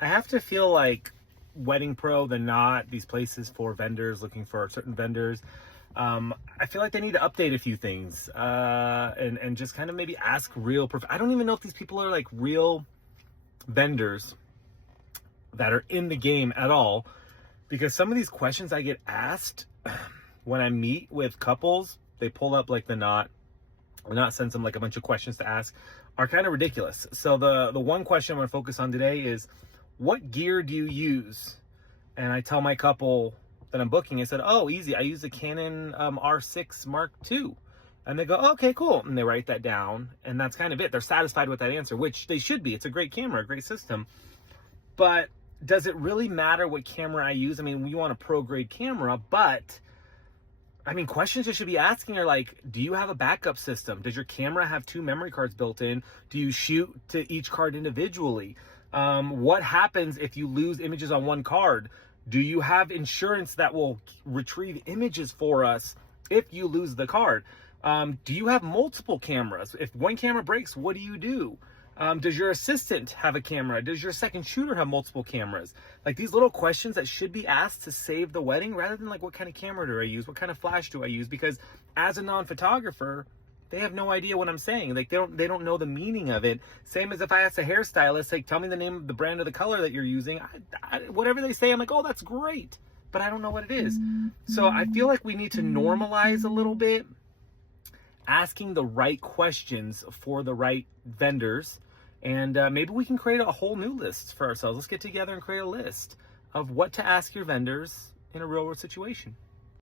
I have to feel like Wedding Pro, the Knot, these places for vendors looking for certain vendors. I feel like they need to update a few things and just kind of maybe ask real. I don't even know if these people are like real vendors that are in the game at all, because some of these questions I get asked when I meet with couples, they pull up like the Knot sends them like a bunch of questions to ask, are kind of ridiculous. So the one question I'm going to focus on today is, what gear do you use? And I tell my couple that I'm booking, I said, oh, easy, I use the Canon R6 Mark II. And they go, okay, cool. And they write that down, and that's kind of it. They're satisfied with that answer, which they should be. It's a great camera, a great system. But does it really matter what camera I use? I mean, we want a pro grade camera, but I mean, questions you should be asking are like, do you have a backup system? Does your camera have 2 memory cards built in? Do you shoot to each card individually? What happens if you lose images on one card? Do you have insurance that will retrieve images for us if you lose the card? Do you have multiple cameras? If one camera breaks, what do you do? Does your assistant have a camera? Does your second shooter have multiple cameras? Like, these little questions that should be asked to save the wedding, rather than like, what kind of camera do I use? What kind of flash do I use? Because as a non-photographer, they have no idea what I'm saying. Like, they don't know the meaning of it. Same as if I ask a hairstylist, like, tell me the name of the brand of the color that you're using. Whatever they say, I'm like, oh, that's great. But I don't know what it is. So I feel like we need to normalize a little bit asking the right questions for the right vendors. And maybe we can create a whole new list for ourselves. Let's get together and create a list of what to ask your vendors in a real world situation.